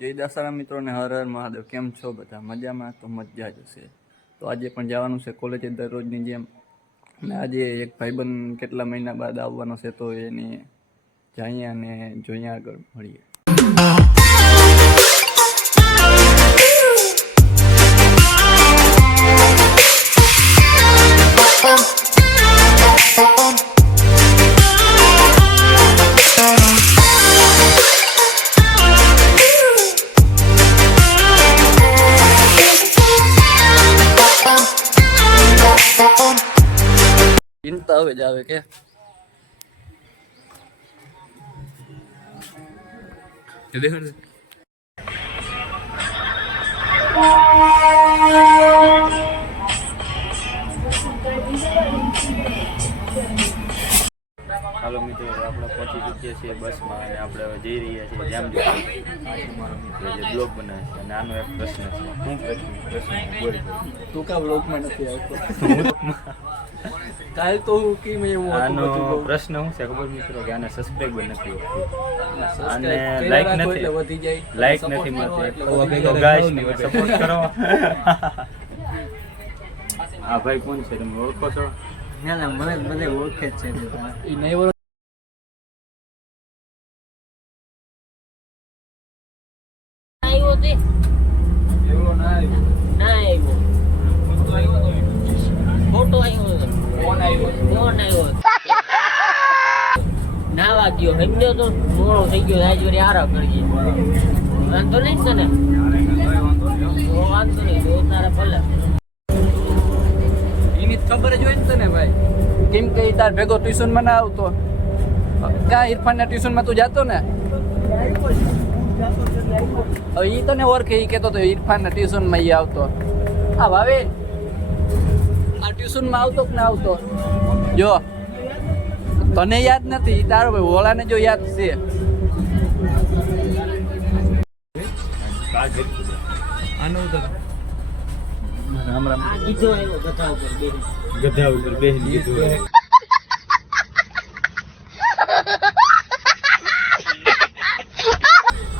જય દાસારામ મિત્રોને હર હર મહાદેવ. કેમ છો બધા? મજામાં? તો મજા જ હશે. તો આજે પણ જવાનું છે કોલેજે દરરોજની જેમ. અને આજે એક ભાઈબંધ કેટલા મહિના બાદ આવવાનો છે તો એની જઈએ અને જોઈએ આગળ મળીએ. ચિંતા હવે જ આવે કે. હાલો મિત્રો આપણે પહોંચી ચૂક્યા છીએ બસમાં અને આપણે હવે જઈ રહ્યા છીએ જામજોત મારો મિત્ર જે બ્લોગ બનાવે છે અને આનો એક પ્રશ્ન છે. શું પ્રશ્ન? પ્રશ્ન બોલ. તું કા બ્લોગમાં નથી આવતો? કાલ તો હું કેમ એવું હતું આનો પ્રશ્ન શું છે ખબર મિત્રો કે આને સબસ્ક્રાઇબર નથી અને લાઈક નથી. વધી જાય. લાઈક નથી મળતી. તો ગાઈસ ને સપોર્ટ કરો. આ ભાઈ કોણ છે? તમે ઓળખો છો? ના ના મને બધે ઓળખે જ છે. એ નહીં આવ્યો તે? ના આવ્યો. ના આવ્યો. ફોટો આવ્યો હતો. ફોન આવ્યો ફોન આવ્યો નાવા ગયો તો? મોડો થઈ ગયો. આજ વળી આરામ કરી વાંધો નહીં તને? વાંધો નહીં. તો તારા ભલે. એની ખબર જ હોય ને તને ભાઈ. કેમ કે તાર ભેગો ટ્યુશનમાં ના આવતો. કા ઇરફાનના ટ્યુશનમાં તું જાતો ને? હવે તને ઓળખે એ કહેતો તો ઇરફાનના ટ્યુશનમાં ઈ આવતો. હા ભાવે? આ ટ્યુશનમાં આવતો કે ના આવતો? જો તને યાદ નથી તારો ભાઈ ઓલાને જો યાદ છે. રામ રામ બધા ઉપર બે ગધા ઉપર બેસી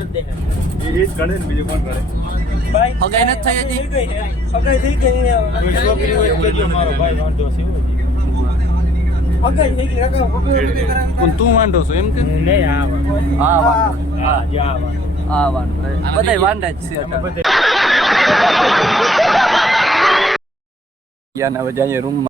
ઊભો અહીંયા હું તો હતો ભાઈ વિડીયામાં આ તો વાંધો નહીં આ આયલા રાખે બે રોટલા વધારે ખાઈ લેજે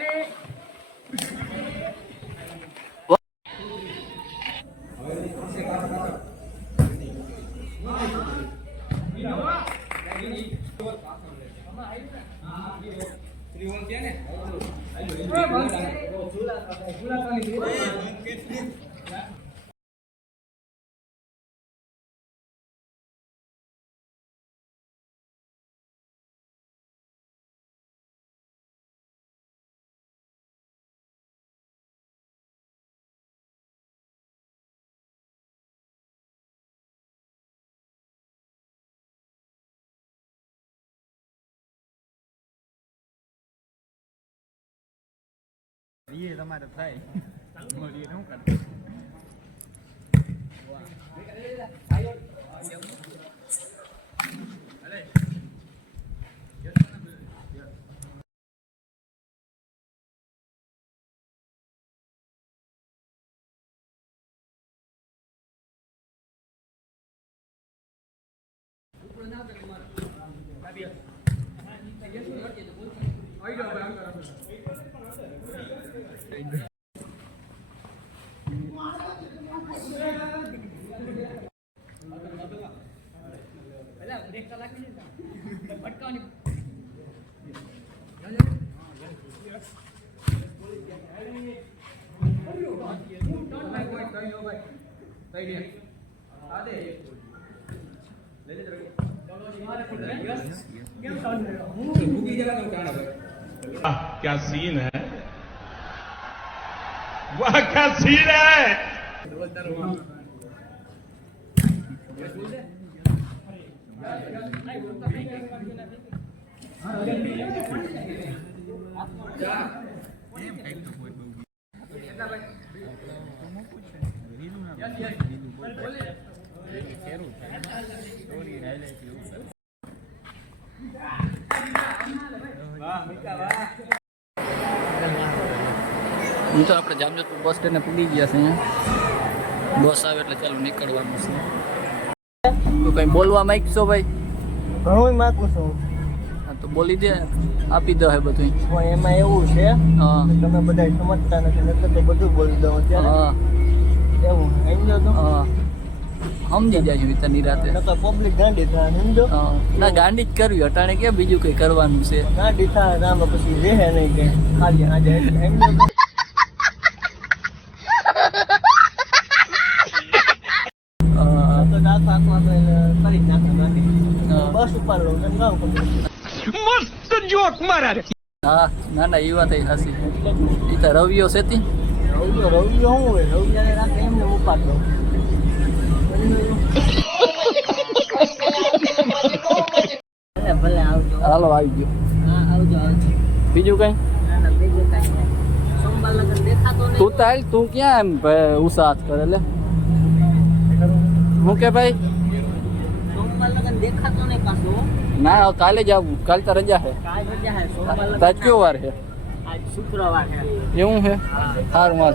れ นี่ต้องมาจากไส้มาเรียนห้องกันเราหน้าเป็นมา क्या सीन है? હું તો આપણે જામજોધપુર બસ સ્ટેન્ડે પડી ગયા છે અહીંયા. બસ આવે એટલે ચાલો નીકળવાનું છે. તો કંઈ બોલવા માંગશો ભાઈ? ઘણું માગું છું. હા તો બોલી દે આપી દો હે બધું એમાં એવું છે હા. તમે બધા સમજતા નથી નકર તો બધું બોલી દઉં હા. એવું સમજો તો. હા. સમજી જાય વિતરની રાતે. નકર પબ્લિક ગાંડી થાય સમજો. ના ગાંડી જ કરવી અટાણે કે બીજું કંઈ કરવાનું છે? ગાંડી થાય રામ પછી રહે નહીં કે. ખાલી આજે સમજો તો હા. તો દાંત આંખમાં તો એને કરી જ નાખે ગાંડી મસ્ત જોક મારા રે હા ના ના એ વાત હાસી એ તો રવિયો છે તી રવિયો રવિયો હોય ભલે હાલો આવી ગયો બીજું કઈ તું તાલ, તું ક્યાં એમ ઉસાહ કરે લે? હું કે ભાઈ દેખાતો નહીં પાછો. ના કાલે જ આવું. કાલે તો રજા છે કાલ રજા હે સોમવાર લગન કયો વાર હે? આજ શુક્રવાર હે. એવું છે સારું માર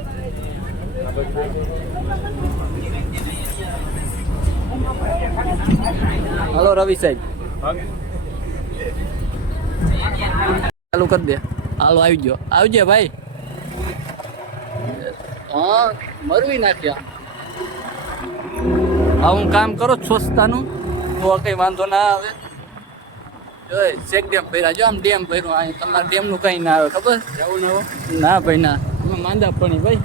હલો. રવિ સાહેબ. ચાલુ કરી દે. હાલો આવી ગયો. આવજે ભાઈ? હા મરવી નાખ્યા. હા હું કામ કરો સ્વચ્છતાનું. તો કઈ વાંધો ના આવે. જો ચેક ડેમ ભર્યા. જો આમ ડેમ ભર્યું અહીં તમારા ડેમનું કંઈ ના આવે ખબર? જવું ના ના ભાઈ ના. અમે માંદા પડી ભાઈ.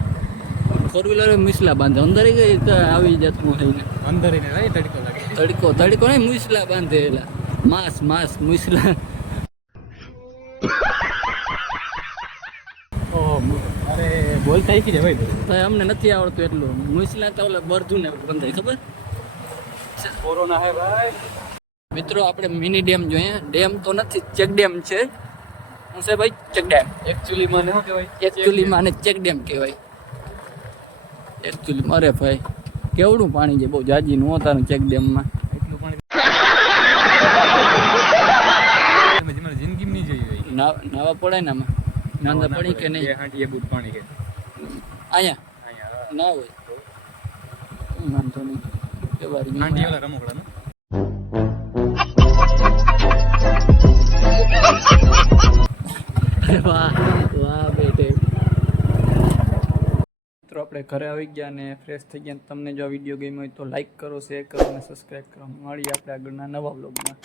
ફોર વ્હીલર મિસલા બાંધે. અંદર ગઈ તો આવી જતું થઈને અંદર તડકો લાગે. તડકો તડકો નહીં મુસલા બાંધે એલા. માસ માસ મુસલા. અરે બોલતા શીખી જાય ભાઈ. અમને નથી આવડતું એટલું. મુસલા તો ઓલા બરધું ને બંધાય ખબર? કોરોના હે ભાઈ મિત્રો આપણે મિની ડેમ જોઈએ. ડેમ તો નથી ચેક ડેમ છે. હું છે ભાઈ? ચેક ડેમ એકચ્યુઅલી મને શું કહેવાય? એકચ્યુઅલીમાં આને ચેક ડેમ કહેવાય. એકચ્યુઅલી અરે ભાઈ કેવડું પાણી છે? બહુ જાજી નું તારું ચેક ડેમમાં એટલું પાણી જિંદગી નહીં જોઈ નાવા પડે ને આમાં. નાંદા પડી કે નહીં? હાંડી એ બુટ પાણી કે. અહીંયા? ના હોય. વાંધો નહીં. મિત્રો આપણે ઘરે આવી ગયા અને ફ્રેશ થઈ ગયા તમને જો આ વીડિયો ગમ્યો હોય તો લાઈક કરો શેર કરો અને સબસ્ક્રાઈબ કરો. મળીએ આપણે આગળના નવા બ્લોગમાં